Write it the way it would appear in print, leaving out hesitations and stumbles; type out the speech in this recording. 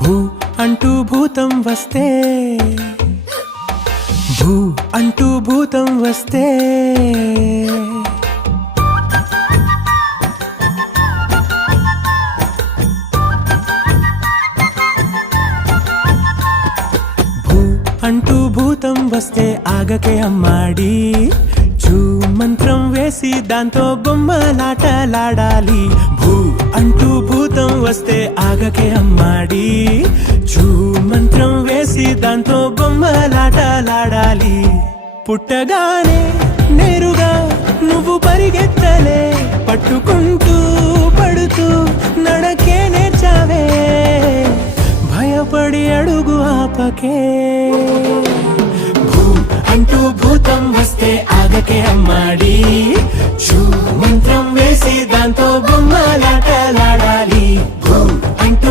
భూ అంటూ భూతం వస్తే, భూ అంటూ భూతం వస్తే, భూ అంటూ భూతం వస్తే ఆగకే అమ్మాడి, చూ మంత్రం వేసి దాంతో బొమ్మలాటలాడాలి. భూ అంటూ భూతం వస్తే ఆగకే అమ్మాడి, చూ మంత్రం వేసి దాంతో బొమ్మలాటలాడాలి. పుట్టగానే నేరుగా నువ్వు పరిగెత్తలే, పట్టుకుంటూ పడుతూ నడకే నేర్చావే, భయపడి అడుగు ఆపకే. భూ అంటూ భూతం వస్తే ఆగకే అమ్మాడి, చూ మంత్రం వేసి దాంతో బొమ్మలాటలా